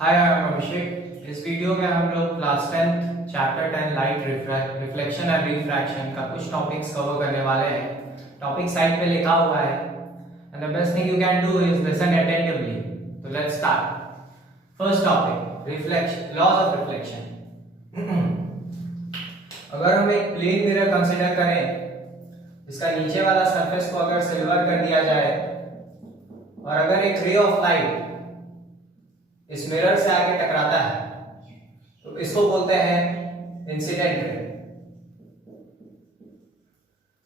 Hi I am अभिषेक। इस video में हम लोग class 10 chapter 10 light reflection and refraction का कुछ टॉपिक्स कवर करने वाले हैं। टॉपिक साइड पे लिखा हुआ है and the best thing you can do is listen attentively. तो let's start. First topic reflection, laws of reflection. अगर हम एक प्लेन मिरर कंसीडर करें, इसका नीचे वाला सरफेस को अगर सिल्वर कर दिया जाए और अगर एक रे ऑफ लाइट इस मिरर से आके टकराता है तो इसको बोलते हैं इंसिडेंट रे।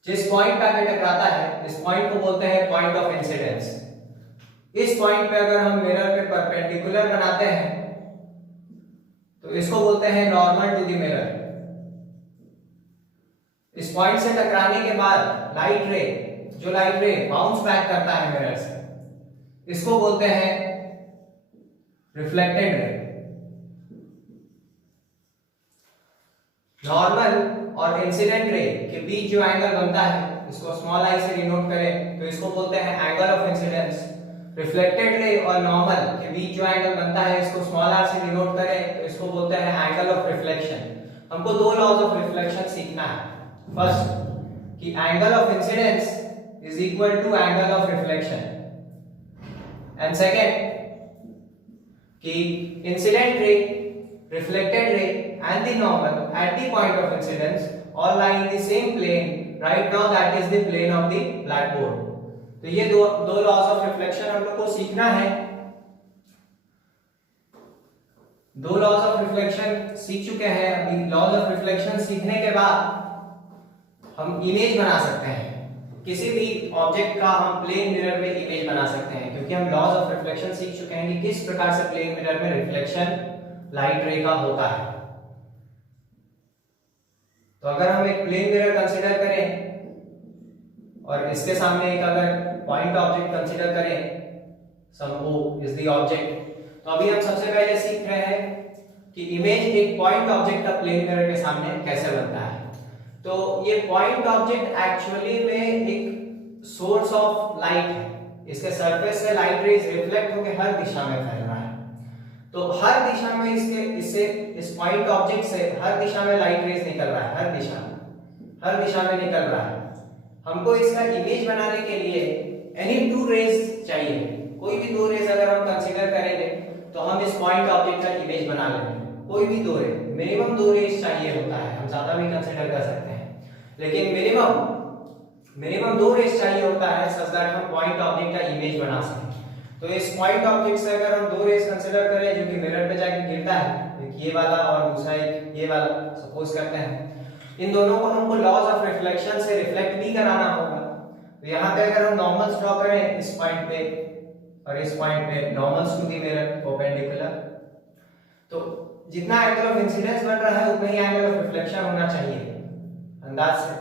जिस पॉइंट पे आके टकराता है इस पॉइंट को बोलते हैं पॉइंट ऑफ इंसिडेंस। इस पॉइंट पे अगर हम मिरर पे परपेंडिकुलर बनाते हैं तो इसको बोलते हैं नॉर्मल टू द मिरर। इस पॉइंट से टकराने के बाद लाइट रे बाउंस बैक करता है मिरर से, इसको बोलते हैं रिफ्लेक्टेड रे। नॉर्मल और इंसिडेंट रे के बीच जो एंगल बनता है इसको स्मॉल आई से डिनोट करें तो इसको बोलते हैं angle of incidence. Reflected ray और नॉर्मल के बीच जो एंगल बनता है इसको स्मॉल आर से डिनोट करें तो इसको बोलते हैं एंगल ऑफ रिफ्लेक्शन। हमको दो लॉज ऑफ रिफ्लेक्शन सीखना है। फर्स्ट कि angle of incidence is equal to angle of reflection and second कि incident ray, reflected ray and the normal at the point of incidence all lie in the same plane. Right now that is the plane of the blackboard. तो ये दो laws of reflection हम लोग को सीखना है। दो लॉज ऑफ रिफ्लेक्शन सीख चुके हैं। अभी लॉज ऑफ रिफ्लेक्शन सीखने के बाद हम इमेज बना सकते हैं। किसी भी ऑब्जेक्ट का हम प्लेन मिरर में इमेज बना सकते हैं क्योंकि हम लॉज ऑफ रिफ्लेक्शन सीख चुके हैं कि किस प्रकार से प्लेन मिरर में रिफ्लेक्शन लाइट रे का होता है। तो अगर हम एक प्लेन मिरर कंसीडर करें और इसके सामने एक अगर पॉइंट ऑब्जेक्ट कंसीडर करें, सम O इज द ऑब्जेक्ट, तो अभी हम सबसे पहले सीख रहे हैं कि इमेज एक पॉइंट ऑब्जेक्ट का प्लेन मिरर के सामने कैसे बनता है। तो ये पॉइंट ऑब्जेक्ट एक्चुअली में एक सोर्स ऑफ लाइट है। इसके सरफेस से लाइट रेज रिफ्लेक्ट होकर हर दिशा में फैल रहा है। तो हर दिशा में इस पॉइंट ऑब्जेक्ट से हर दिशा में लाइट रेज निकल रहा है। हर दिशा में निकल रहा है। हमको इसका इमेज बनाने के लिए एनी टू रेज चाहिए। कोई भी दो रेज अगर हम कंसीडर करेंगे तो हम इस पॉइंट ऑब्जेक्ट का इमेज बना लेंगे। कोई भी दो रेज, मिनिमम दो रेज चाहिए होता है। हम ज्यादा भी कंसीडर कर सकते हैं लेकिन मिनिमम दो रेज चाहिए होता है सच दैट हम पॉइंट ऑब्जेक्ट का इमेज बना सकें। तो इस पॉइंट ऑब्जेक्ट से अगर हम दो रेज कंसीडर करें जो कि मिरर पे जाके गिरता है, एक ये वाला और दूसरा एक ये वाला सपोज करते हैं, इन दोनों को हमको लॉज ऑफ रिफ्लेक्शन से रिफ्लेक्ट भी कराना होगा। तो यहाँ पे अगर हम नॉर्मल्स ड्रॉ करें इस पॉइंट पे और इस पॉइंट पे, normals to the mirror perpendicular, तो जितना एंगल ऑफ इंसिडेंस बन रहा है उतना ही एंगल ऑफ रिफ्लेक्शन होना चाहिए। अंदाज से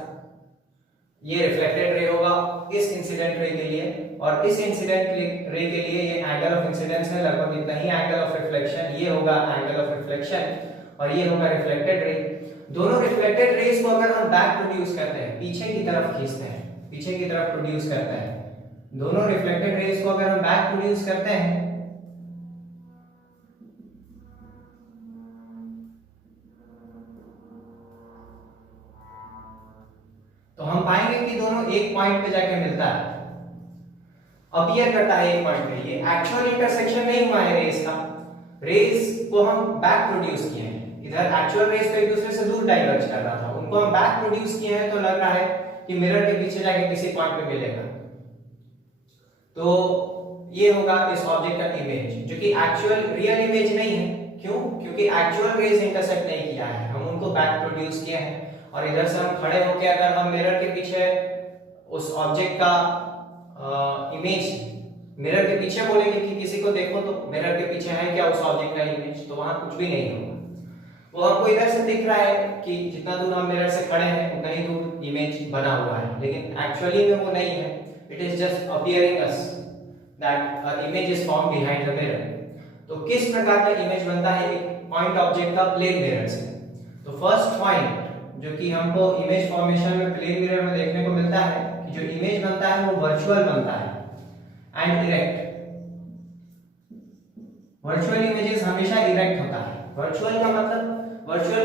ये रिफ्लेक्टेड रे होगा इस इंसिडेंट रे के लिए और इस इंसिडेंट रे के लिए ये एंगल ऑफ इंसिडेंस है लगभग इतना ही एंगल ऑफ रिफ्लेक्शन। ये होगा एंगल ऑफ रिफ्लेक्शन और ये होगा रिफ्लेक्टेड रे। दोनों रिफ्लेक्टेड रेज को अगर हम बैक प्रोड्यूस करते हैं, पीछे की तरफ खींचते हैं, पीछे की तरफ प्रोड्यूस करते हैं, दोनों रिफ्लेक्टेड रेज को अगर हम बैक प्रोड्यूस करते हैं तो हम पाएंगे कि दोनों एक पॉइंट पे जाके मिलता है, अपीयर करता है एक पॉइंट पे। ये एक्चुअल इंटरसेक्शन नहीं हुआ है रेज का। रेज को हम बैक प्रोड्यूस किए हैं। इधर एक्चुअल रेज तो एक दूसरे से दूर डाइवर्ज कर रहा था, उनको हम बैक प्रोड्यूस किए हैं तो लग रहा है कि मिरर के पीछे जाके किसी पॉइंट पे मिलेगा। तो ये होगा इस ऑब्जेक्ट का इमेज जो कि एक्चुअल रियल इमेज नहीं है। क्यों? क्योंकि एक्चुअल रेज इंटरसेक्ट नहीं किया है, हम उनको बैक प्रोड्यूस किए हैं। और इधर से हम खड़े होकर अगर हम मिरर के पीछे उस ऑब्जेक्ट का इमेज मिरर के पीछे बोलेंगे कि किसी को देखो तो मिरर के पीछे है क्या उस ऑब्जेक्ट का इमेज, तो वहां कुछ भी नहीं होगा। वो हमको इधर से दिख रहा है कि जितना दूर हम मिरर से खड़े हैं उतना ही दूर इमेज बना हुआ है, लेकिन एक्चुअली में वो नहीं है। It is just appearing us that a image is form behind the mirror. तो किस प्रकार का इमेज बनता है एक पॉइंट ऑब्जेक्ट का प्लेन मिरर से? तो फर्स्ट पॉइंट जो कि हमको इमेज फॉर्मेशन में प्लेन मिरर में देखने को मिलता है कि जो इमेज बनता है वो वर्चुअल बनता है एंड इरेक्ट। वर्चुअल इमेजेस हमेशा इरेक्ट होता है। वर्चुअल का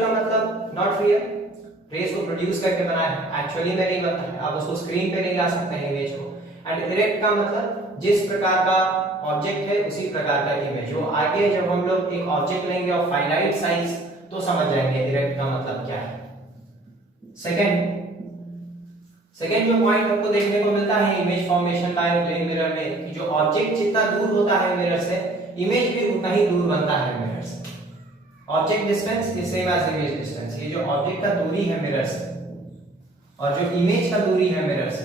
मतलब नॉट रियल, रेस को प्रोड्यूस करके बनाया है, एक्चुअली में नहीं बनता है, आप उसको स्क्रीन पे नहीं ला सकते हैं इमेज को। एंड इरेक्ट का मतलब जिस प्रकार का ऑब्जेक्ट है उसी प्रकार का इमेज। वो आगे जब हम लोग एक ऑब्जेक्ट लेंगे ऑफ फाइनाइट साइज तो समझ जाएंगे इरेक्ट का मतलब क्या है। सेकंड जो पॉइंट हमको देखने को मिलता है image formation by plane mirror में कि जो ऑब्जेक्ट जितना दूर होता है मिरर से, इमेज भी उतना ही दूर बनता है मिरर से। Object distance is same as image distance. ये जो ऑब्जेक्ट का दूरी है मिरर से और जो इमेज का दूरी है मिरर से,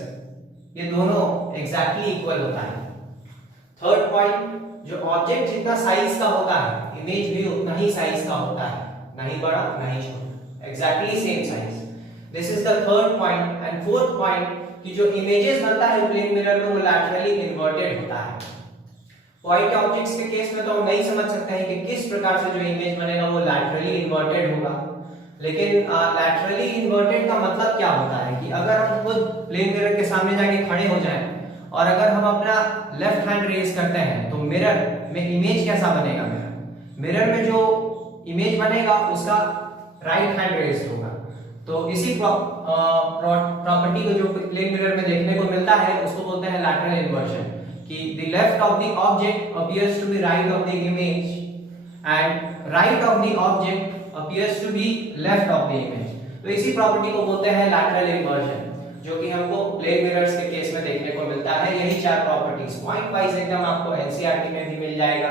ये दोनों एग्जैक्टली इक्वल होता है। थर्ड पॉइंट, जो ऑब्जेक्ट जितना साइज का होता है, इमेज भी उतना ही साइज का होता है, ना ही बड़ा ना ही छोटा, exactly same size. This is the third point. And fourth point कि जो इमेजेस बनता है प्लेन मिरर में वो लैटरली इन्वर्टेड होता है। पॉइंट ऑब्जेक्ट्स के केस में तो हम नहीं समझ सकते हैं कि किस प्रकार से जो इमेज बनेगा वो लैटरली इन्वर्टेड होगा, लेकिन लैटरली इन्वर्टेड का मतलब क्या होता है कि अगर हम खुद प्लेन मिरर के सामने जाके खड़े हो जाएं और अगर हम अपना लेफ्ट हैंड रेज करते हैं तो मिरर में इमेज कैसा बनेगा? मिरर में जो इमेज बनेगा उसका राइट हैंड रेज होगा। तो इसी प्रॉपर्टी को जो प्लेन मिरर में देखने को मिलता है उसको बोलते हैं लैटरल इन्वर्जन, कि the left of the object appears to be right of the image and right of the object appears to be left of the image। तो इसी प्रॉपर्टी को बोलते हैं लैटरल इन्वर्जन, जो कि हमको प्लेन मिरर्स के केस में देखने को मिलता है। यही चार प्रॉपर्टीज पॉइंट वाइज एकदम आपको एनसीईआरटी में भी मिल जाएगा।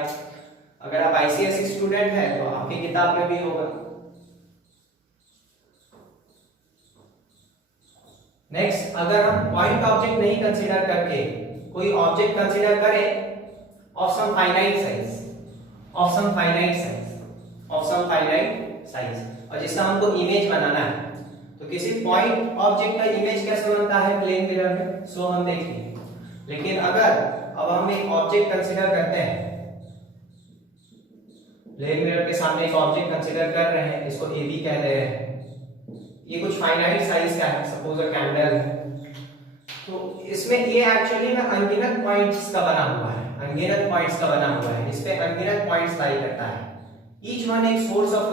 अगर आप आईसीएसई स्टूडेंट हैं तो आपकी किताब में भी होगा। नेक्स्ट, अगर हम पॉइंट ऑब्जेक्ट नहीं कंसीडर करके कोई ऑब्जेक्ट कंसीडर करें ऑफ सम फाइनाइट साइज और जिसका हमको इमेज बनाना है, तो किसी पॉइंट ऑब्जेक्ट का इमेज कैसे बनता है प्लेन मिरर में, सो हम देखेंगे। लेकिन अगर अब हम एक ऑब्जेक्ट कंसीडर करते हैं, प्लेन मिरर के सामने एक ऑब्जेक्ट कंसीडर कर रहे हैं, इसको ए बी कह दे रहे हैं, ये कुछ फाइनाइट साइज का है, सपोज अ कैंडल है, तो इसमें ये एक्चुअली में अनगिनत पॉइंट्स का बना हुआ है, इस पे अनगिनत पॉइंट्स लाई करता है। ईच वन एक सोर्स ऑफ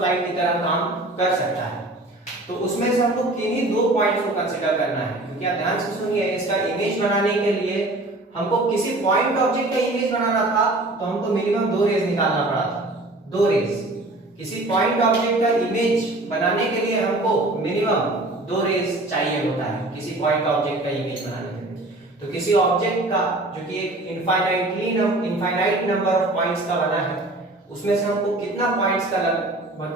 लाइट की तरह काम कर सकता है। तो उसमें से हमको किन्हीं दो पॉइंट्स को कंसीडर करना है, क्योंकि आप ध्यान से सुनिए, इसका इमेज बनाने के लिए हमको किसी पॉइंट ऑब्जेक्ट का इमेज बनाना था तो हमको मिनिमम 2 रेज निकालना पड़ा था। 2 रेज, किसी पॉइंट ऑब्जेक्ट का इमेज बनाने के लिए हमको मिनिमम 2 रेज चाहिए होता है किसी पॉइंट ऑब्जेक्ट का इमेज बनाने के लिए। तो किसी ऑब्जेक्ट का जो कि एक इनफाइनाइट नंबर ऑफ पॉइंट्स का बना है, उसमें से हमको कितना पॉइंट्स का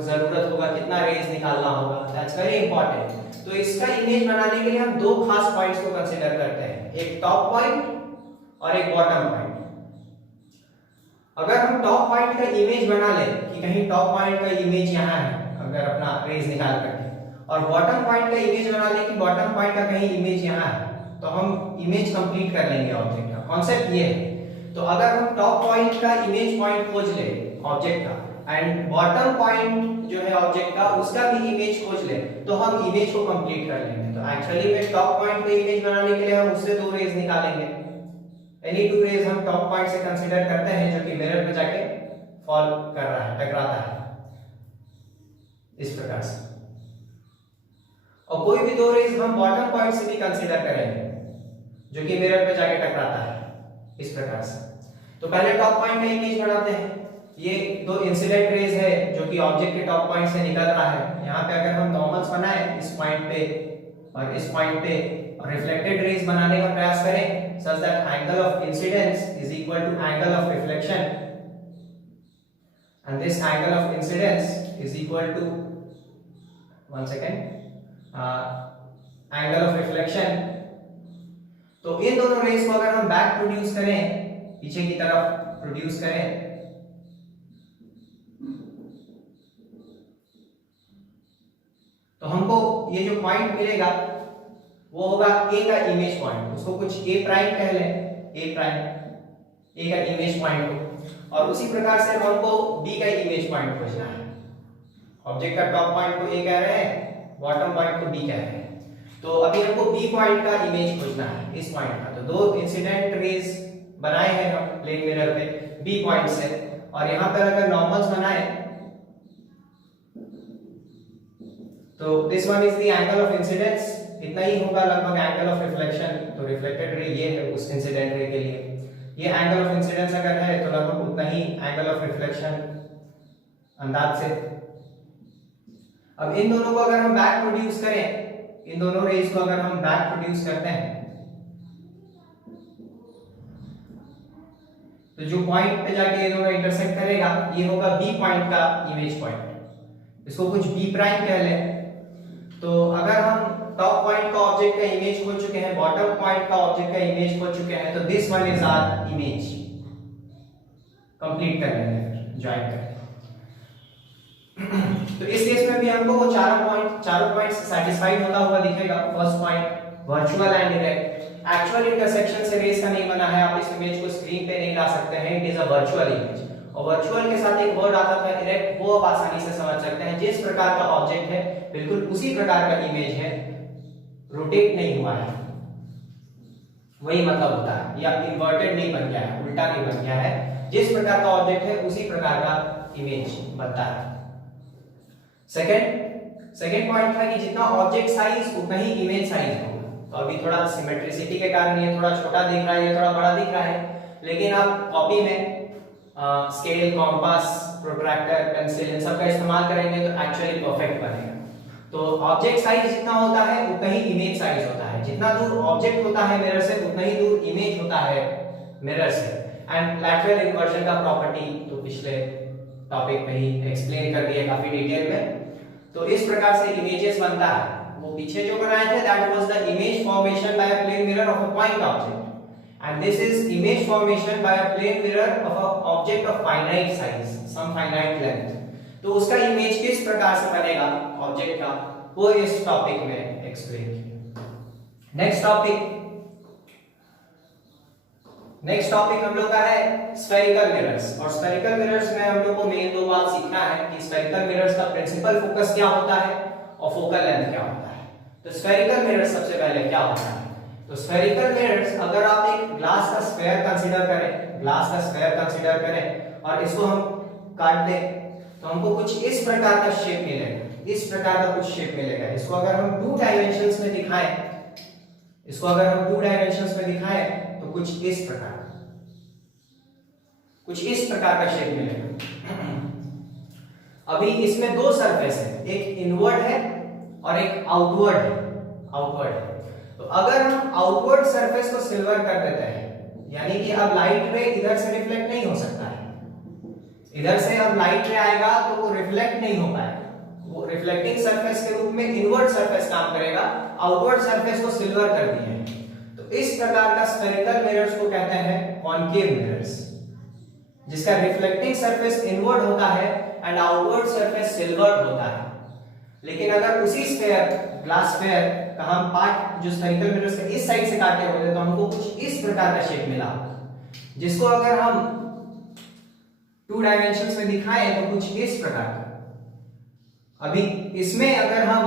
जरूरत होगा, कितना रेज निकालना होगा, दैट्स वेरी इंपॉर्टेंट। तो इसका इमेज बनाने के लिए हम 2 खास पॉइंट्स को कंसीडर करते हैं, एक टॉप पॉइंट और एक बॉटम पॉइंट। अगर हम टॉप पॉइंट का इमेज बना ले कि कहीं टॉप पॉइंट का इमेज यहाँ है, अगर अपना रेज निकाल करके, और बॉटम पॉइंट का इमेज बना ले कि बॉटम पॉइंट का कहीं इमेज यहाँ है, तो हम इमेज कंप्लीट कर लेंगे ऑब्जेक्ट का। कॉन्सेप्ट ये है। तो अगर हम टॉप पॉइंट का इमेज पॉइंट खोज ले ऑब्जेक्ट का एंड बॉटम पॉइंट जो है ऑब्जेक्ट का उसका भी इमेज खोज ले, तो हम इमेज को कंप्लीट कर लेंगे। तो एक्चुअली में टॉप पॉइंट का इमेज बनाने के लिए हम उससे 2 रेज निकालेंगे। एनी 2 रेज हम टॉप पॉइंट से कंसीडर करते हैं जो कि मिरर पे जाके फॉल कर रहा है, टकराता है इस प्रकार से। और कोई भी 2 रेज हम बॉटम पॉइंट से भी कंसीडर करेंगे जो कि मिरर पे जाके टकराता है इस प्रकार से। तो पहले टॉप पॉइंट का इमेज बनाते हैं। ये 2 इंसिडेंट रेज है जो कि ऑब्जेक्ट के टॉप पॉइंट से निकल रहा है। यहाँ पे अगर हम नॉर्मल्स बनाए इस पॉइंट पे और इस पॉइंट पे और रिफ्लेक्टेड रेज बनाने का प्रयास करें such that angle of incidence is equal to angle of reflection, and this angle of incidence is equal to angle of reflection। तो इन दोनों रेज को अगर हम बैक प्रोड्यूस करें, पीछे की तरफ प्रोड्यूस करें, तो हमको ये जो पॉइंट मिलेगा वो होगा ए का इमेज पॉइंट। उसको कुछ ए प्राइम कह लें, ए का इमेज पॉइंट हो, और उसी प्रकार से हमको बी का इमेज पॉइंट खोजना है। ऑब्जेक्ट का टॉप पॉइंट को ए कह रहे हैं, बॉटम पॉइंट को बी कह रहे हैं। तो अभी हमको बी पॉइंट का इमेज खोजना है, इस पॉइंट का। तो 2 इंसिडेंट रेज बनाए हैं हम प्लेन मिरर पे बी पॉइंट से, और यहां पर अगर नॉर्मल्स बनाए तो this one is the angle of incidence, इतना ही होगा लगभग एंगल ऑफ रिफ्लेक्शन। तो रिफ्लेक्टेड रे ये है उस इंसिडेंट रे के लिए, ये एंगल ऑफ इंसिडेंस अगर है तो लगभग उतना ही एंगल ऑफ रिफ्लेक्शन अंदाज से। अब इन दोनों को अगर हम बैक प्रोड्यूस करें, इन दोनों रेज को अगर हम बैक प्रोड्यूस करते हैं तो जो पॉइंट पे जाके ये दोनों इंटरसेक्ट करेगा ये होगा बी पॉइंट का इमेज पॉइंट, इसको कुछ बी प्राइम कह लें। तो अगर हम टॉप पॉइंट का ऑब्जेक्ट का इमेज खोज चुके हैं, बॉटम पॉइंट का ऑब्जेक्ट का इमेज खोज चुके हैं, तो this one is our image. Complete कर लेंगे फिर ज्वाइन करके। तो इस केस में भी हमको वो चारों पॉइंट्स सैटिस्फाइड होता हुआ दिखेगा। First point virtual and direct, actual intersection से रेस का नहीं बना है, आप इस इमेज को स्क्रीन पे नहीं ला सकते हैं, it is a virtual image. और वर्चुअल के साथ एक वर्ड आता था डायरेक्ट, वो आप आसानी से समझ सकते हैं, जिस प्रकार का ऑब्जेक्ट है बिल्कुल उसी प्रकार का इमेज है, रोटेट नहीं हुआ है, वही मतलब होता है, या इन्वर्टेड नहीं बन गया है, उल्टा नहीं बन गया है, जिस प्रकार का ऑब्जेक्ट है उसी प्रकार का इमेज बनता है। सेकंड पॉइंट था कि जितना ऑब्जेक्ट साइज उतना ही इमेज साइज होगा। तो अभी थोड़ा सिमेट्रिसिटी के कारण ये थोड़ा छोटा दिख रहा है, ये थोड़ा बड़ा दिख रहा है, लेकिन आप कॉपी में scale, compass, protractor, pencil in सब का इस्तेमाल करेंगे तो एक्चुअली परफेक्ट बनेगा। तो ऑब्जेक्ट साइज जितना होता है उतना ही इमेज साइज होता है, जितना दूर ऑब्जेक्ट होता है मिरर से उतना ही दूर इमेज होता है मिरर से। एंड लैटरल इन्वर्जन का प्रॉपर्टी तो पिछले टॉपिक में ही एक्सप्लेन कर दिया काफी डिटेल में। तो इस प्रकार से इमेजेस बनता है। वो पीछे जो बनाए थे that was the image formation by a plane mirror of a point object, and this is image formation by a plane mirror of an object of finite size, some finite length। तो उसका image किस प्रकार से बनेगा object का, वो इस topic में एक्सप्लेन किया। नेक्स्ट टॉपिक हम लोग का है स्फेरिकल मिरर्स। और स्फेरिकल मिरर्स में हम लोग को मेन दो बात सीखना है कि स्फेरिकल मिरर्स का प्रिंसिपल फोकस क्या होता है और फोकल लेंथ क्या होता है। तो स्फेरिकल मिरर्स सबसे पहले क्या होता है, तो स्फेरिकल मिरर्स, अगर आप एक ग्लास का स्फेयर कंसीडर करें और इसको हम काट दें तो हमको कुछ इस प्रकार का शेप मिलेगा, इस प्रकार का कुछ शेप मिलेगा। इसको अगर हम टू डायमेंशंस में दिखाएं तो कुछ इस प्रकार का शेप मिलेगा। अभी इसमें दो सरफेस है, एक इनवर्ड है और एक आउटवर्ड है। तो अगर हम आउटवर्ड सरफेस को सिल्वर कर देते हैं, यानी कि अब लाइट रे इधर से रिफ्लेक्ट नहीं हो सकता है, इधर से अब लाइट रे आएगा तो वो रिफ्लेक्ट नहीं हो पाएगा, वो रिफ्लेक्टिंग सरफेस के रूप में इनवर्ड सरफेस काम करेगा, आउटवर्ड सरफेस को सिल्वर कर दिया है। तो इस प्रकार का स्फेरिकल मिरर्स को कहते हैं कॉनकेव मिरर्स, जिसका रिफ्लेक्टिंग सरफेस इनवर्ड होता है एंड आउटवर्ड सरफेस सिल्वर्ड होता है। लेकिन अगर उसी ग्लास स्फेयर का हम पार्ट जो स्फेरिकल मिरर्स के इस साइड से काटे होते तो हमको कुछ इस प्रकार का शेप मिला, जिसको अगर हम टू डायमेंशंस में दिखाएं तो कुछ इस प्रकार का। अभी इसमें अगर हम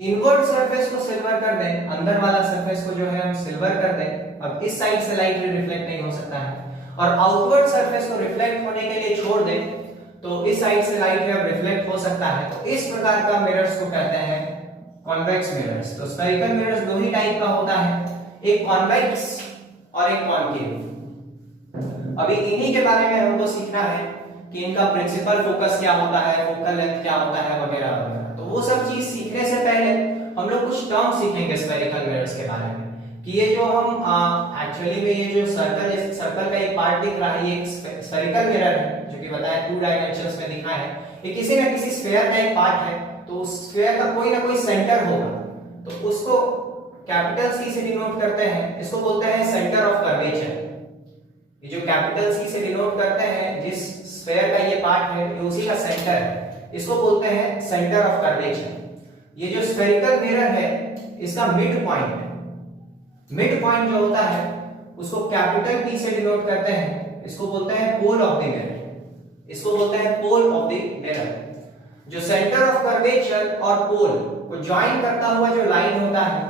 इनवर्ड सरफेस को सिल्वर कर दें, अंदर वाला सरफेस को जो है हम सिल्वर कर दें, अब इस साइड से लाइट रिफ्लेक्ट नहीं हो सकता है, और आउटवर्ड सरफेस को रिफ्लेक्ट होने के लिए छोड़ दें तो इस साइड से लाइट अब रिफ्लेक्ट हो सकता है। तो इस प्रकार का मिरर्स को कहते हैं कॉन्वेक्स मिरर्स। तो स्फेरिकल मिरर्स दो ही टाइप का होता है, एक कॉन्वेक्स और एक कॉनकेव। अभी इन्हीं के बारे में हमको सीखना है कि इनका प्रिंसिपल फोकस क्या होता है, फोकल लेंथ क्या होता है वगैरह वगैरह। तो वो सब चीज सीखने से पहले हम लोग कुछ टर्म सीखेंगे स्फेरिकल मिरर्स के बारे में, कि ये जो हम एक्चुअली में ये जो सर्कल का एक पार्ट दिख रहा है, ये एक स्फेरिकल मिरर है जो कि बताया टू डायमेंशंस में दिखा है, ये किसी ना किसी स्फीयर का एक पार्ट है। तो उस स्फीयर का कोई ना कोई सेंटर होगा, तो उसको कैपिटल सी से डिनोट करते हैं, इसको बोलते हैं सेंटर ऑफ कर्वेचर। ये जो कैपिटल सी से डिनोट करते हैं जिस स्फीयर का ये पार्ट है, ये उसी का सेंटर है, इसको बोलते हैं सेंटर ऑफ कर्वेचर। ये जो स्फेरिकल मिरर है इसका मिड पॉइंट जो होता है उसको कैपिटल पी से डिनोट करते हैं, इसको बोलते हैं पोल ऑफ द मिरर। जो सेंटर ऑफ कर्वेचर और पोल को ज्वाइन करता हुआ जो लाइन होता है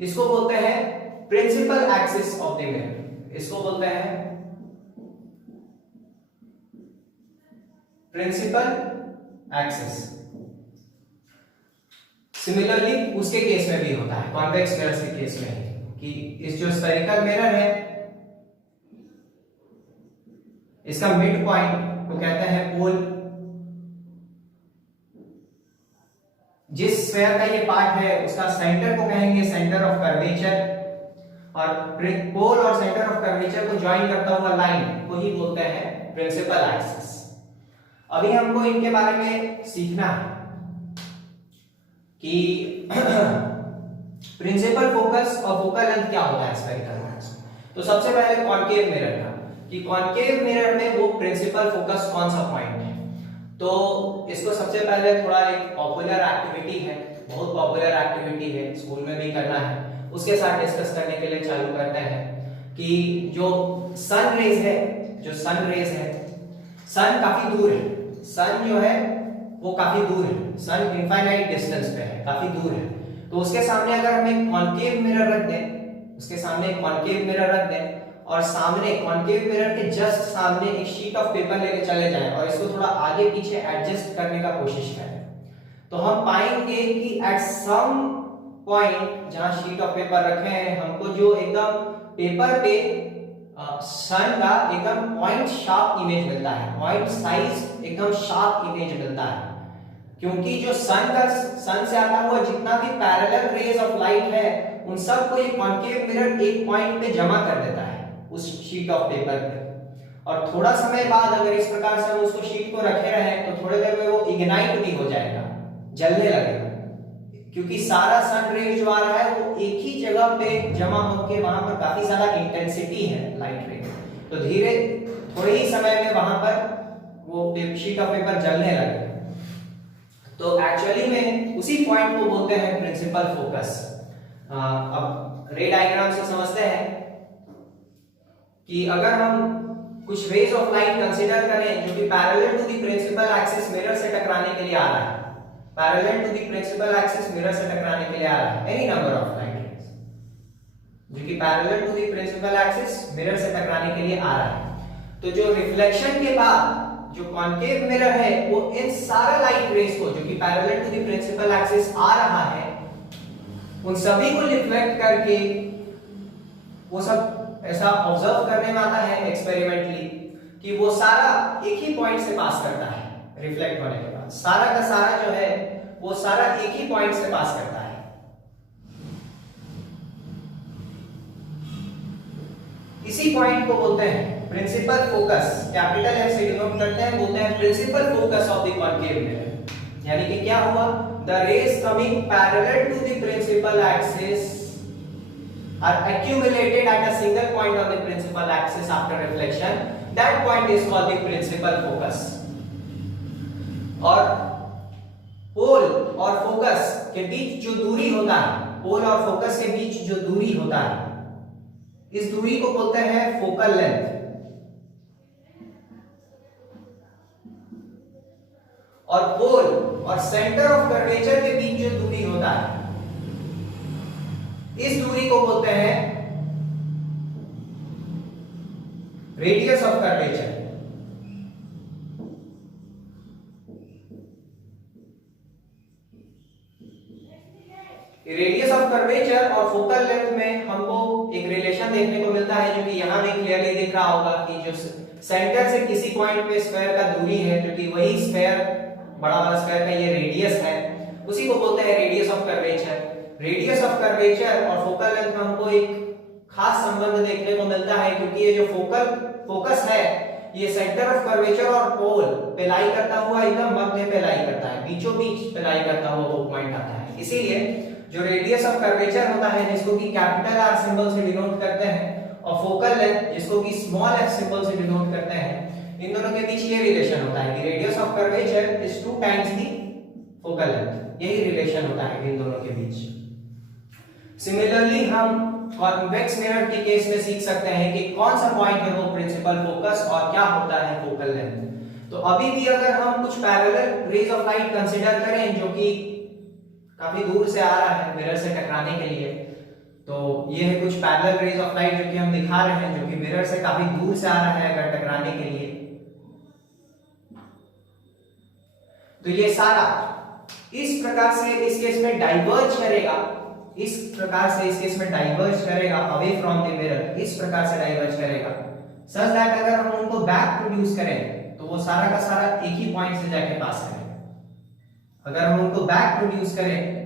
इसको बोलते हैं principal axis of the mirror. इसको बोलते हैं प्रिंसिपल एक्सिस। सिमिलरली उसके केस में भी होता है, कॉन्वेक्स मिरर्स के केस में, कि इस जो स्फेरिकल मिरर है इसका मिड पॉइंट को कहते हैं पोल। जिस स्फेयर का ये पार्ट है उसका सेंटर को कहेंगे सेंटर ऑफ कर्वेचर, और पोल और सेंटर ऑफ कर्वेचर को ज्वाइन करता हुआ लाइन को ही बोलते हैं प्रिंसिपल एक्सिस। अभी हमको इनके बारे में सीखना है कि प्रिंसिपल फोकस और फोकल लेंथ क्या होता है स्फेरिकल मिरर्स। तो सबसे पहले कॉनकेव मिरर का, कि कॉनकेव मिरर में वो प्रिंसिपल फोकस कौन सा पॉइंट है। तो इसको सबसे पहले थोड़ा एक पॉपुलर एक्टिविटी है, बहुत पॉपुलर एक्टिविटी है, स्कूल में भी करना है, उसके साथ डिस्कस करने के लिए चालू करते हैं कि जो सन रेज है, जो सन रेज है, सन काफी दूर है, सन जो है वो काफी दूर है, सन इनफाइनाइट डिस्टेंस पे है, काफी दूर है। तो उसके सामने अगर हम एक कॉनकेव मिरर रख दें, उसके सामने एक कॉनकेव मिरर रख दें और सामने कॉनकेव मिरर के जस्ट सामने एक शीट ऑफ पेपर लेके चले जाएं और इसको थोड़ा आगे पीछे एडजस्ट करने का कोशिश करें, तो हम पाएंगे कि एट सम पॉइंट जहां शीट ऑफ पेपर रखे हैं हमको जो एकदम पेपर पे सन का एकदम पॉइंट शार्प इमेज मिलता है, पॉइंट साइज एकदम शार्प इमेज मिलता है, क्योंकि जो सन से आता हुआ जितना भी पैरेलल रेज ऑफ लाइट है उन सब को ये कॉनकेव मिरर एक पॉइंट पे जमा कर देता है उस शीट ऑफ पेपर पे, और थोड़ा समय बाद अगर इस प्रकार से हम उसको शीट को रखे रहे तो थोड़ी देर में वो इग्नाइट भी हो जाएगा, जलने लगेगा, क्योंकि सारा सन रेज जो आ रहा है वो एक ही जगह पे जमा होकर वहां पर काफी ज्यादा इंटेंसिटी है लाइट रे, तो धीरे थोड़े ही समय में वहां पर वो शीट ऑफ पेपर जलने लगेगा। तो एक्चुअली में उसी पॉइंट को बोलते हैं प्रिंसिपल फोकस। अब रे डायग्राम से समझते हैं कि अगर हम कुछ रेज ऑफ लाइट कंसीडर करें जो कि parallel to the principal axis mirror से टकराने के लिए आ रहा है, parallel to the principal axis mirror से टकराने के लिए आ रहा है, any number of light rays जो कि parallel to the principal axis mirror से टकराने के लिए आ रहा है, तो जो रिफ्लेक्शन के बाद जो कॉनकेव मिरर है वो इन सारा लाइट रेज को जो कि parallel to the principal axis आ रहा है उन सभी को रिफ्लेक्ट करके वो सब ऐसा ऑब्जर्व करने में आता है एक्सपेरिमेंटली कि वो सारा एक ही पॉइंट से पास करता है, रिफ्लेक्ट होने के बाद सारा का सारा जो है वो सारा एक ही पॉइंट से पास करता है। इसी पॉइंट को बोलते हैं प्रिंसिपल फोकस, कैपिटल एफ से डिनोट करते हैं, बोलते हैं principal focus of the concave mirror. यानी कि क्या हुआ, the rays coming parallel to the principal axis are accumulated at a single point on the principal axis after reflection. That point is called the principal focus. और पोल और focus के बीच जो दूरी होता है, पोल और फोकस के बीच जो दूरी होता है, इस दूरी को बोलते हैं फोकल लेंथ। और पोल और सेंटर ऑफ कर्वेचर के बीच जो दूरी होता है इस दूरी को बोलते हैं radius of curvature. Radius of curvature और फोकल लेंथ में हमको एक रिलेशन देखने को मिलता है जो कि यहां भी क्लियरली दिख रहा होगा कि जो सेंटर से किसी पॉइंट पे स्फेयर का दूरी है जो कि वही स्फेयर बड़ा वाला स्फेयर का ये रेडियस है, उसी को बोलते हैं radius of curvature. Radius of curvature और फोकल लेंथ में हमको एक खास संबंध देखने को मिलता है क्योंकि ये जो फोकस है ये सेंटर ऑफ कर्वेचर और पोल पे लाई करता हुआ एकदम मध्य पे लाई करता है, बीचों बीच पे लाई करता हुआ वो पॉइंट आता है। इसीलिए जो रेडियस ऑफ कर्वेचर होता है जिसको कि कैपिटल आर सिंबल से डिनोट करते हैं और फोकल लेंथ जिसको कि स्मॉल एफ सिंबल से डिनोट करते हैं, इन दोनों के बीच ये रिलेशन होता है कि radius of curvature is 2 times the focal length. यही रिलेशन होता है इन दोनों के बीच। सिमिलरली हम कॉन्वेक्स मिरर के केस में सीख सकते हैं कि कौन सा पॉइंट है वो प्रिंसिपल फोकस और क्या होता है फोकल लेंथ। तो अभी भी अगर हम कुछ parallel raise of light consider करें जो कि काफी दूर से आ रहा है मिरर से टकराने के लिए, तो ये है कुछ पैरेलल रेज ऑफ लाइट जो कि हम दिखा रहे हैं, जो कि मिरर से काफी दूर से आ रहा है अगर टकराने के लिए। तो ये सारा इस प्रकार से इस केस में डाइवर्ज करेगा, इस प्रकार से इस केस में डाइवर्ज करेगा अवे फ्रॉम द मिरर, इस प्रकार से डाइवर्ज करेगा सच दैट अगर हम उनको बैक प्रोड्यूस करें तो वो सारा का सारा एक ही पॉइंट से जाके पास करेगा। अगर हम उनको बैक प्रोड्यूस करें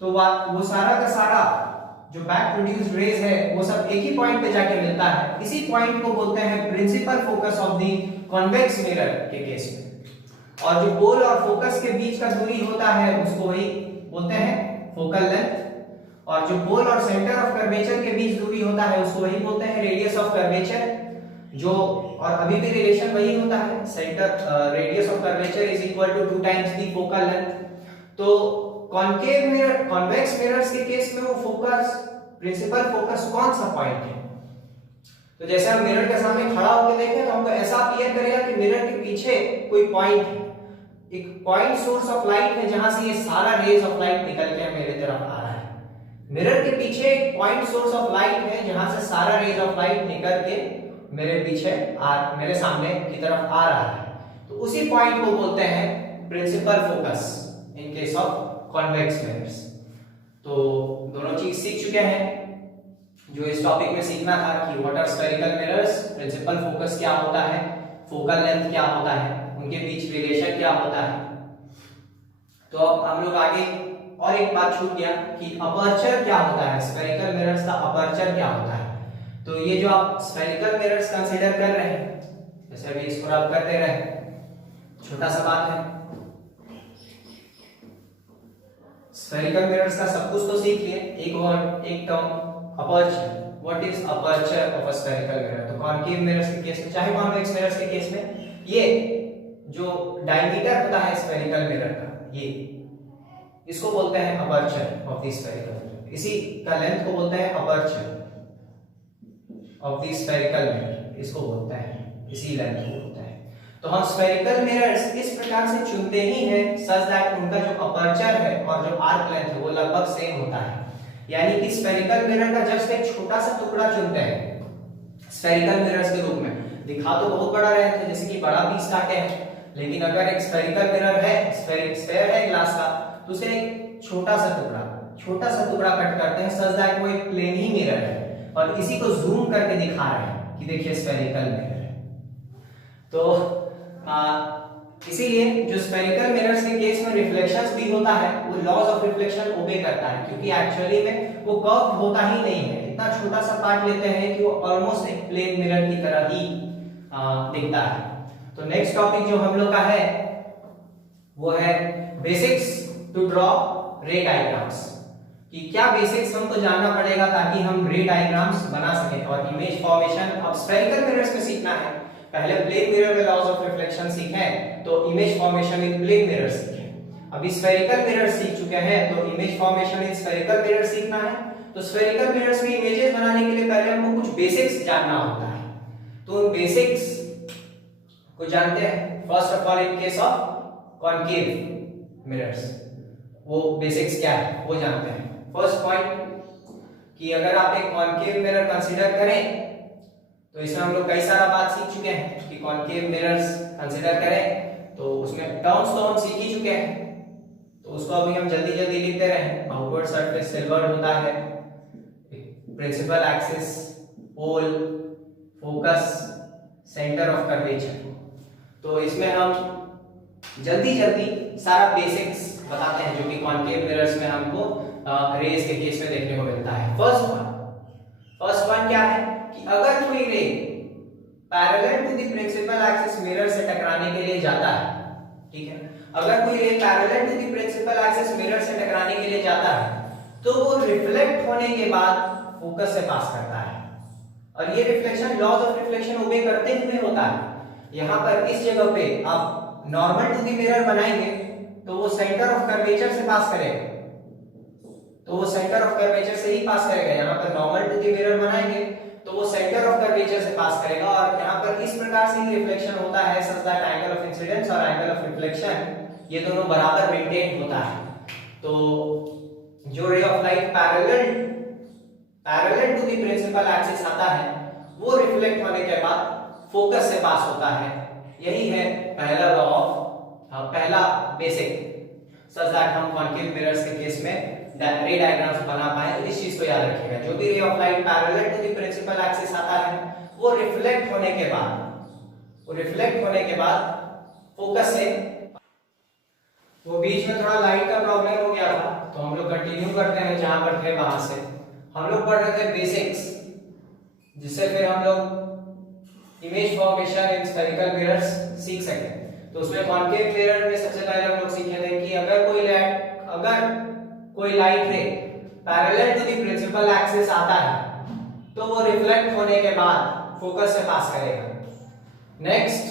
तो वो सारा का सारा जो बैक प्रोड्यूस्ड रेज है वो सब एक ही पॉइंट पे जाके मिलता है। इसी पॉइंट को बोलते हैं principal focus of the convex mirror के केस में। और जो पोल और फोकस के बीच का दूरी होता है उसको वही बोलते हैं फोकल लेंथ, और जो पोल और सेंटर ऑफ कर्वेचर के बीच दूरी होता है उसको वही बोलते हैं रेडियस ऑफ कर्वेचर। जो और अभी भी रिलेशन वही होता है, centre radius of curvature is equal to 2 times the focal length. तो कॉन्केव मिरर, कॉन्वेक्स मिरर्स के केस में वो फोकस, प्रिंसिपल फोकस कौन सा पॉइंट है? तो जैसे हम मिरर के सामने खड़ा होकर देखें तो हमको ऐसा अपीयर करेगा कि मिरर के पीछे कोई पॉइंट है, एक पॉइंट सोर्स ऑफ लाइट है जहां से ये सारा रेज ऑफ लाइट निकल के मेरे तरफ आ रहा है। मिरर के पीछे एक पॉइंट सोर्स ऑफ लाइट है जहां से सारा रेज ऑफ लाइट निकल के मेरे पीछे मेरे सामने की तरफ आ रहा है। तो उसी पॉइंट को बोलते हैं principal focus in case of convex mirrors. तो दोनों चीज सीख चुके हैं जो इस टॉपिक में सीखना था कि what are spherical mirrors, principal focus क्या होता है, फोकल लेंथ क्या होता है, उनके बीच रिलेशन क्या होता है। तो अब हम लोग आगे और एक बात छूट गया कि अपर्चर क्या होता है, स्फेरिकल मिरर्स का अपर्चर क्या होता है। तो ये जो आप स्फेरिकल मिरर्स कंसीडर कर रहे हैं, जैसे अभी इसको आप कर दे रहे हैं, छोटा सा बात है, स्फेरिकल मिरर्स का सब कुछ तो सीख लिए, एक वर्ड एक term aperture. What is aperture of a spherical mirror? तो कॉन्केव मिरर्स के केस में चाहे कॉन्वेक्स मिरर्स के केस में ये जो डायमीटर होता है स्फेरिकल मिरर का, ये इसको बोलते हैं aperture of the spherical mirror. इसी का लेंथ को बोलते हैं aperture of the spherical mirror, इसको बोलते हैं, इसी लेंथ को बोलते हैं। तो हम स्फेरिकल मिरर्स इस प्रकार से चुनते ही हैं सच दैट उनका जो अपर्चर है और जो आर्क लेंथ है वो लगभग सेम होता है। यानी कि स्फेरिकल मिरर का जस्ट एक छोटा सा टुकड़ा चुनते हैं स्फेरिकल मिरर्स के रूप में। दिखा तो बहुत बड़ा रहे थे जैसे कि बड़ा पीस काटे हैं, लेकिन अगर एक स्फेरिकल मिरर है, स्फेयर है ग्लास का, तो उसे एक छोटा सा टुकड़ा कट करते हैं सच दैट वो एक प्लेन ही मिरर है, और इसी को जूम करके दिखा रहे हैं कि देखिए स्फेरिकल मिरर है। तो इसीलिए जो स्फेरिकल मिरर्स के केस में रिफ्लेक्शंस भी होता है वो लॉज ऑफ रिफ्लेक्शन ओबे करता है, क्योंकि एक्चुअली में वो कर्व होता ही नहीं है, इतना छोटा सा पार्ट लेते हैं कि वो ऑलमोस्ट एक प्लेन मिरर की तरह ही दिखता है। तो नेक्स्ट टॉपिक जो हम लोग का है वो है basics to draw ray diagrams, कि क्या बेसिक्स हमको जानना पड़ेगा ताकि हम रे डायग्राम्स बना सकें। और इमेज फॉर्मेशन अब स्फेरिकल मिरर्स में सीखना है, पहले प्लेन मिरर में लॉज ऑफ रिफ्लेक्शन सीखें तो image formation in plane mirror सीखें। अभी स्फेरिकल मिरर सीख चुके हैं तो image formation in spherical mirror सीखना है। तो स्फेरिकल मिरर्स में इमेजेस बनाने के लिए पहले हमको कुछ बेसिक्स जानना होता है। तो उन बेसिक्स को जानते हैं। First of all in case of concave mirrors वो बेसिक्स क्या है वो जानते हैं। फर्स्ट पॉइंट कि अगर आप एक कॉन्केव मिरर कंसीडर करें तो इसमें हम लोग कई सारा बात सीख चुके हैं कि कॉन्केव मिरर्स कंसीडर करें तो उसमें टर्म्स तो हम सीख ही चुके हैं, तो उसको अभी हम जल्दी जल्दी लिखते रहें। आउटवर्ड सरफेस सिल्वर होता है, principal axis, pole, focus, centre of curvature. तो इसमें हम जल्दी जल्दी सारा बेसिक्स बताते हैं जो कि कॉन्केव मिरर्स में हमको रेज के केस में देखने को मिलता है। फर्स्ट वन क्या है कि अगर कोई ray parallel to the principal axis mirror से टकराने के लिए जाता है, ठीक है, अगर कोई ray parallel to the principal axis mirror से टकराने के लिए जाता है तो वो रिफ्लेक्ट होने के बाद फोकस से पास करता है, और ये रिफ्लेक्शन लॉज ऑफ रिफ्लेक्शन ओबे करते हुए होता है। यहां पर इस जगह पे आप नॉर्मल टू द मिरर बनाएंगे तो वो सेंटर ऑफ कर्वेचर से पास करेगा, तो वो सेंटर ऑफ कर्वेचर से ही पास करेगा। यहां पर नॉर्मल टू द मिरर बनाएंगे तो वो सेंटर ऑफ कर्वेचर से पास करेगा और यहाँ पर इस प्रकार से ही रिफ्लेक्शन होता है such that angle of incidence और एंगल ऑफ रिफ्लेक्शन ये दोनों बराबर मेंटेन होता है। तो जो ray of light parallel to the principal axis आता है वो रिफ्लेक्ट होने के बाद फोकस से पास होता है। यही है पहला लॉ ऑफ पहला बेसिक सच दैट हम कॉन्केव मिरर्स के केस में रे डायग्राम्स बना पाए। तो इस चीज को याद रखिएगा, जो भी ray of light parallel to the principal axis आता है वो रिफ्लेक्ट होने के बाद फोकस से, वो बीच में थोड़ा लाइट का प्रॉब्लम हो गया था तो हम लोग कंटिन्यू करते हैं जहां पर थे वहां से। हम लोग पढ़ रहे थे बेसिक्स, जिससे फिर हम लोग image formation in spherical mirrors सीख सके। तो उसमें कॉन्केव मिरर में सबसे पहले हम लोग सीखे थे कि अगर कोई light ray parallel to the principal axis आता है तो वो रिफ्लेक्ट होने के बाद फोकस से पास करेगा। नेक्स्ट,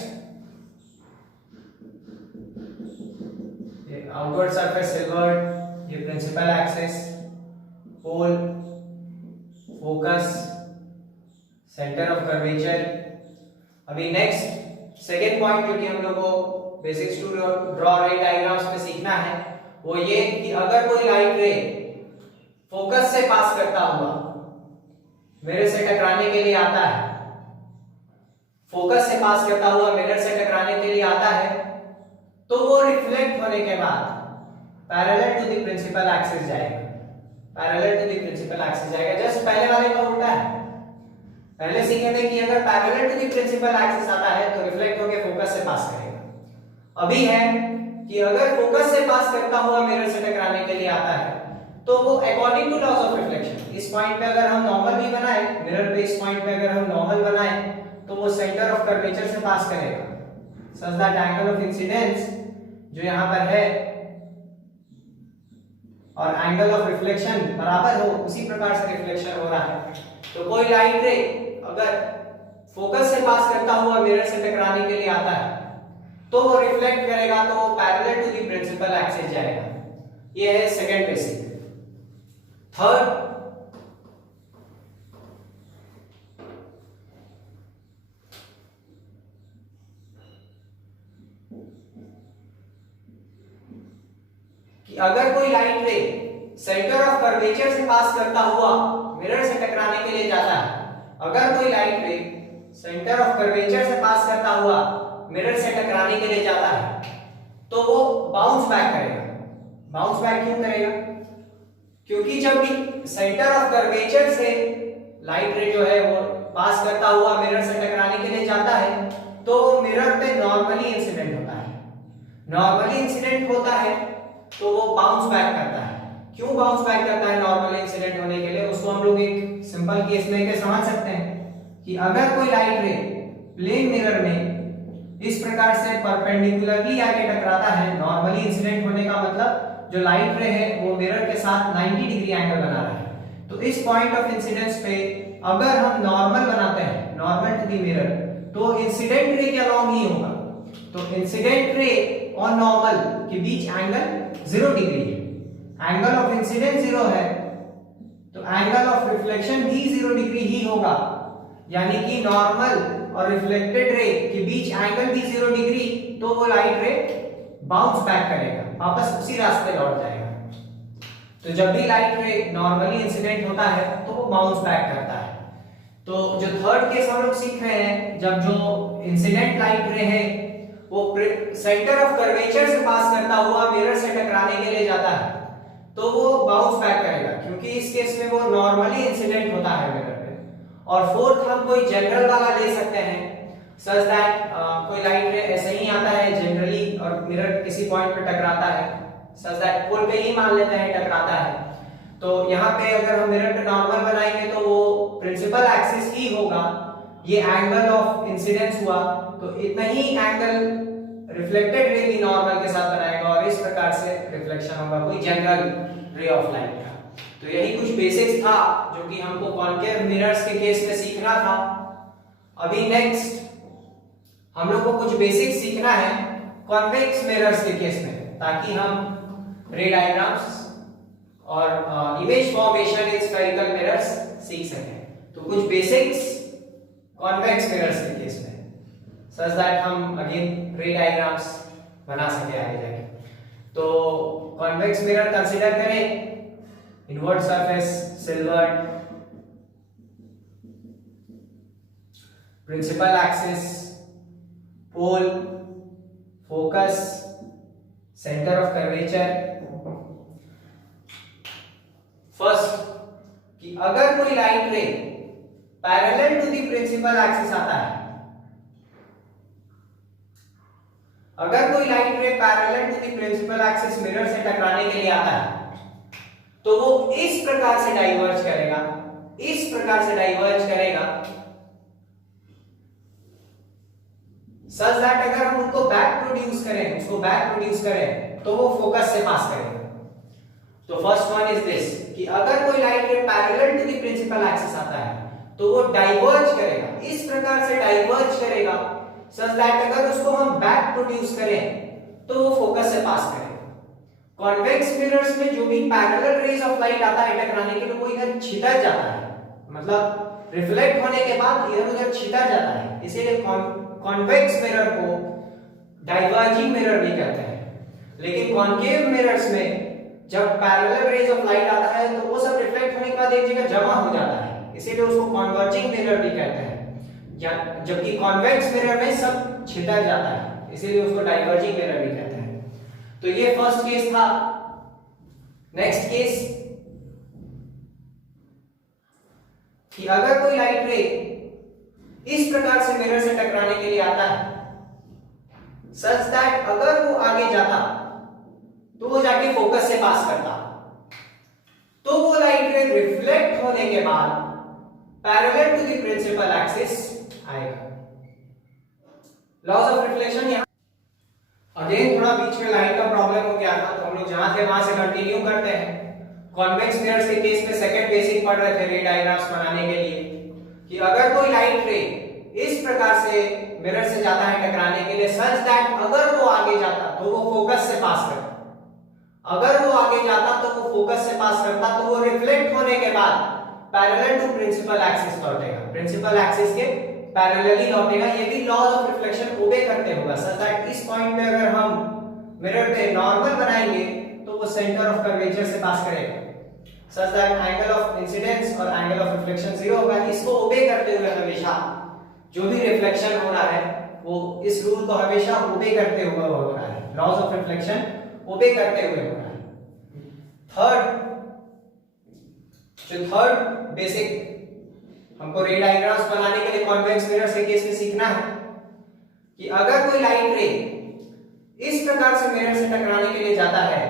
आउटवर्ड सरफेस सिल्वर्ड, ये principal axis, pole, focus, centre of curvature. अभी नेक्स्ट सेकेंड पॉइंट जो कि हम लोग को basics to draw ray diagrams में सीखना है वो ये कि अगर कोई लाइट रे फोकस से पास करता हुआ मिरर से टकराने के लिए आता है, फोकस से पास करता हुआ मिरर से टकराने के लिए आता है तो वो रिफ्लेक्ट होने के बाद parallel to the principal axis जाएगा। जस्ट पहले वाले का उल्टा है। पहले सीखे थे कि अगर parallel to the principal axis आता है तो रिफ्लेक्ट होकर फोकस से पास करेगा। अभी है कि अगर फोकस से पास करता हुआ मिरर से टकराने के लिए आता है तो वो according to laws of reflection, इस पॉइंट पे अगर हम नॉर्मल भी बनाए मिरर पे, इस पॉइंट पे अगर हम नॉर्मल बनाए तो वो सेंटर ऑफ कर्वेचर से पास करेगा सच दैट एंगल ऑफ इंसिडेंस जो यहां पर है और एंगल ऑफ रिफ्लेक्शन बराबर हो, उसी प्रकार से रिफ्लेक्शन हो रहा है। तो कोई लाइट रे अगर फोकस से पास करता हुआ मिरर से टकराने के लिए आता है तो वो रिफ्लेक्ट करेगा, तो वो parallel to the principal axis जाएगा। ये है सेकंड बेसिक। थर्ड, कि अगर कोई लाइट रे सेंटर ऑफ कर्वेचर से पास करता हुआ मिरर से टकराने के लिए जाता है, अगर कोई लाइट रे सेंटर ऑफ कर्वेचर से पास करता हुआ मिरर से टकराने के लिए जाता है तो वो बाउंस बैक करेगा। बाउंस बैक क्यों करेगा? क्योंकि जब भी सेंटर ऑफ कर्वेचर से लाइट रे जो है वो पास करता हुआ मिरर से टकराने के लिए जाता है तो मिरर पे नॉर्मली इंसिडेंट होता है तो वो बाउंस बैक करता है। क्यों बाउंस बैक करता है नॉर्मली इंसिडेंट होने के लिए? उसको हम लोग एक सिंपल केस लेके समझ सकते हैं कि अगर कोई लाइट रे प्लेन मिरर में इस प्रकार से परपेंडिकुलरली आके टकराता है, नॉर्मली इंसिडेंट होने का मतलब जो लाइट रे है वो मिरर के साथ 90 डिग्री एंगल बना रहा है। तो इस पॉइंट ऑफ इंसिडेंस पे अगर हम नॉर्मल बनाते हैं, नॉर्मल टू द मिरर, तो इंसिडेंट रे के अलोंग ही होगा। तो इंसिडेंट रे और नॉर्मल के बीच एंगल 0 डिग्री है। एंगल ऑफ इंसिडेंस 0 है तो एंगल ऑफ रिफ्लेक्शन भी 0 डिग्री ही होगा, यानी कि नॉर्मल और रिफ्लेक्टेड रे के बीच एंगल भी 0 डिग्री, तो वो लाइट रे बाउंस बैक करेगा, वापस उसी रास्ते लौट जाएगा। तो जब भी लाइट रे नॉर्मली इंसिडेंट होता है तो वो बाउंस बैक करता है। तो जो थर्ड केस हम लोग सीख रहे हैं, जब जो इंसिडेंट लाइट रे है वो सेंटर ऑफ कर्वेचर से पास करता हुआ मिरर से टकराने के लिए जाता है तो वो बाउंस बैक करेगा, क्योंकि इस केस में वो नॉर्मली इंसिडेंट होता है मिरर पे। और फोर्थ हम कोई जनरल वाला ले सकते हैं सच दैट कोई लाइट रे ऐसे ही आता है जनरली और मिरर किसी पॉइंट पे टकराता है, सच दैट पोल पे ही मान लेते हैं टकराता है। तो यहाँ पे अगर हम मिरर पे नॉर्मल बनाएंगे तो वो प्रिंसिपल एक्सिस ही होगा, ये एंगल ऑफ इंसिडेंस हुआ, तो इतना ही एंगल रिफ्लेक्टेड रे भी नॉर्मल के साथ बनाएगा और इस प्रकार से रिफ्लेक्शन होगा कोई जनरल रे ऑफ लाइट का। तो यही कुछ बेसिक्स था जो कि हमको कॉन्केव मिरर्स के केस में सीखना था। अभी नेक्स्ट हम लोग को कुछ बेसिक्स सीखना है कॉन्वेक्स मिरर्स के केस में, ताकि हम रे डायग्राम्स और image formation in spherical mirrors सीख सकें। तो कुछ बेसिक्स कॉन्वेक्स मिरर्स के केस में, सच दैट हम अगेन रे डायग्राम्स बना सके आगे जाके। तो कॉन्वेक्स मिरर कंसीडर करें, inward surface, silvered, principal axis, pole, focus, centre of curvature. First कि अगर कोई light ray parallel to the principal axis आता है, अगर कोई light ray parallel to the principal axis mirror से टकराने के लिए आता है तो वो इस प्रकार से डाइवर्ज करेगा, इस प्रकार से डाइवर्ज करेगा सच दैट अगर हम उसको बैक प्रोड्यूस करें तो वो फोकस से पास करेगा। तो फर्स्ट वन इज दिस कि अगर कोई light ray parallel to the principal axis आता है तो वो डाइवर्ज करेगा, इस प्रकार से डाइवर्ज करेगा सच दैट अगर उसको हम बैक प्रोड्यूस करें तो वो फोकस से पास करेगा। कॉन्वेक्स मिरर्स में जो भी पैरेलल रेज ऑफ लाइट आता है टकराने के लिए वो इधर छितर जाता है, मतलब रिफ्लेक्ट होने के बाद इधर उधर छितर जाता है, इसीलिए कॉन्वेक्स मिरर को डाइवर्जिंग मिरर भी कहते हैं। लेकिन कॉन्केव मिरर्स में जब पैरेलल रेज ऑफ लाइट आता है तो वो सब रिफ्लेक्ट होने के बाद एक जगह जमा हो जाता है, इसीलिए उसको कन्वर्जिंग मिरर भी कहते हैं। जबकि कॉन्वेक्स मिरर में सब छितर जाता है, इसीलिए उसको डाइवर्जिंग मिरर भी कहते हैं। तो ये फर्स्ट केस था। नेक्स्ट केस कि अगर कोई लाइट रे इस प्रकार से मिरर से टकराने के लिए आता है सच दैट अगर वो आगे जाता तो वो जाके फोकस से पास करता, तो वो लाइट रे रिफ्लेक्ट होने के बाद parallel to the principal axis आएगा। लॉज ऑफ रिफ्लेक्शन यहां अगेन थोड़ा बीच में लाइट का प्रॉब्लम हो गया था, तो हम लोग जहां थे वहां से कंटिन्यू करते हैं। कॉन्वेक्स मिरर्स के केस में सेकंड बेसिक पढ़ रहे थे रे डायग्राम्स बनाने के लिए कि अगर कोई लाइट रे इस प्रकार से मिरर से जाता है टकराने के लिए सच दैट अगर वो आगे जाता तो वो फोकस से पास करता, अगर वो आगे जाता तो वो फोकस से पास करता, तो वो रिफ्लेक्ट होने के बाद पैरेलल टू प्रिंसिपल एक्सिस लौटेगा, प्रिंसिपल एक्सिस के पैरेलली लौटेगा। ये भी लॉज ऑफ रिफ्लेक्शन ओबे करते होगा सच दैट इस पॉइंट पे अगर हम मिरर पे नॉर्मल बनाएंगे तो वो सेंटर ऑफ कर्वेचर से पास करेगा सच दैट एंगल ऑफ इंसिडेंस और एंगल ऑफ रिफ्लेक्शन जीरो होगा। इसको ओबे करते हुए हमेशा जो भी रिफ्लेक्शन हो रहा है वो इस रूल को हमेशा ओबे करते हुए हो रहा है, लॉज ऑफ रिफ्लेक्शन ओबे करते हुए हो रहा है। थर्ड बेसिक हमको रे डायग्राम्स बनाने के लिए कॉन्वेक्स मिरर के केस में सीखना है कि अगर कोई लाइट रे इस प्रकार से मिरर से टकराने के लिए जाता है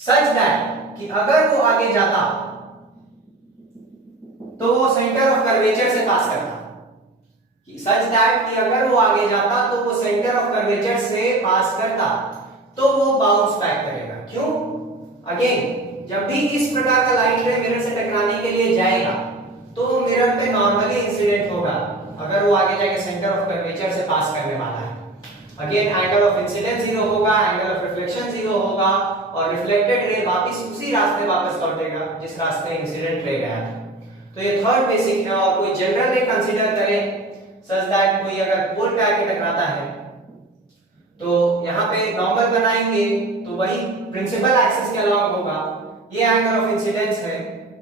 सच दैट कि अगर वो आगे जाता तो वो सेंटर ऑफ कर्वेचर से पास करता, कि सच दैट कि अगर वो आगे जाता तो वो सेंटर ऑफ कर्वेचर से पास करता, तो वो बाउंस बैक करेगा। क्यों? अगेन जब भी इस प्रकार का लाइट रे मिरर से टकराने के लिए जाएगा तो वो मिरर पे नॉर्मली इंसिडेंट होगा अगर वो आगे जाके सेंटर ऑफ कर्वेचर से पास करने वाला है। Again angle of incidence zero होगा, एंगल ऑफ रिफ्लेक्शन जीरो होगा और रिफ्लेक्टेड रे वापस उसी रास्ते वापस लौटेगा जिस रास्ते इंसिडेंट रे गया था। तो ये थर्ड बेसिक है। और कोई जनरल रे कंसीडर करें सच दैट कोई अगर पोल पे आके टकराता है तो यहाँ पे नॉर्मल बनाएंगे तो वही प्रिंसिपल एक्सिस के अलॉन्ग होगा, ये एंगल ऑफ इंसिडेंस है,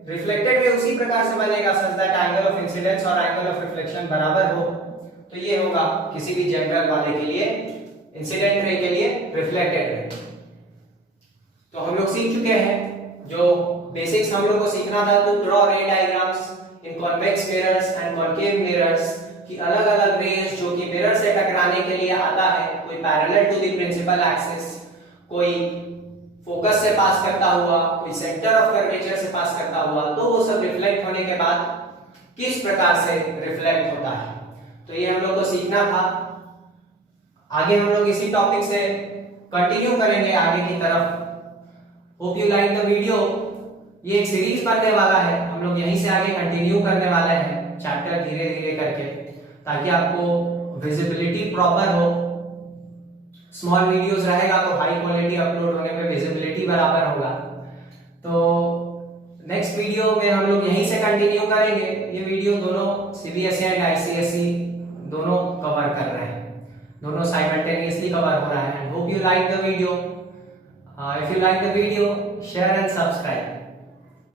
रिफ्लेक्टेड रे उसी प्रकार से बनेगा सच दैट एंगल ऑफ इंसिडेंस और एंगल ऑफ रिफ्लेक्शन बराबर हो। तो ये होगा किसी भी जनरल वाले के लिए, इंसिडेंट रे के लिए रिफ्लेक्टेड रे। तो हम लोग सीख चुके हैं जो बेसिक्स हम लोग को सीखना था, तो draw ray diagrams in convex mirrors and concave mirrors की अलग अलग रेज जो कि मिरर से टकराने के लिए आता है, कोई parallel to the principal axis, कोई फोकस से पास करता हुआ, कोई सेंटर ऑफ कर्वेचर से पास करता हुआ, तो वो सब रिफ्लेक्ट होने के बाद किस प्रकार से रिफ्लेक्ट होता है। तो ये हम लोग को सीखना था। आगे हम लोग इसी टॉपिक से कंटिन्यू करेंगे आगे की तरफ। Hope you like the video. ये एक सीरीज बनने वाला है, हम लोग यहीं से आगे कंटिन्यू करने वाले हैं चैप्टर धीरे धीरे करके, ताकि आपको विजिबिलिटी प्रॉपर हो। स्मॉल वीडियोस रहेगा तो हाई क्वालिटी अपलोड होने पे विजिबिलिटी बराबर होगा। तो नेक्स्ट वीडियो में हम लोग यहीं से कंटिन्यू करेंगे। ये वीडियो दोनों सीबीएसई एंड आईसीएसई दोनों कवर कर रहे हैं, दोनों साइमल्टेनियसली कवर हो रहा है। Hope you like the video. If you like the video, share and subscribe.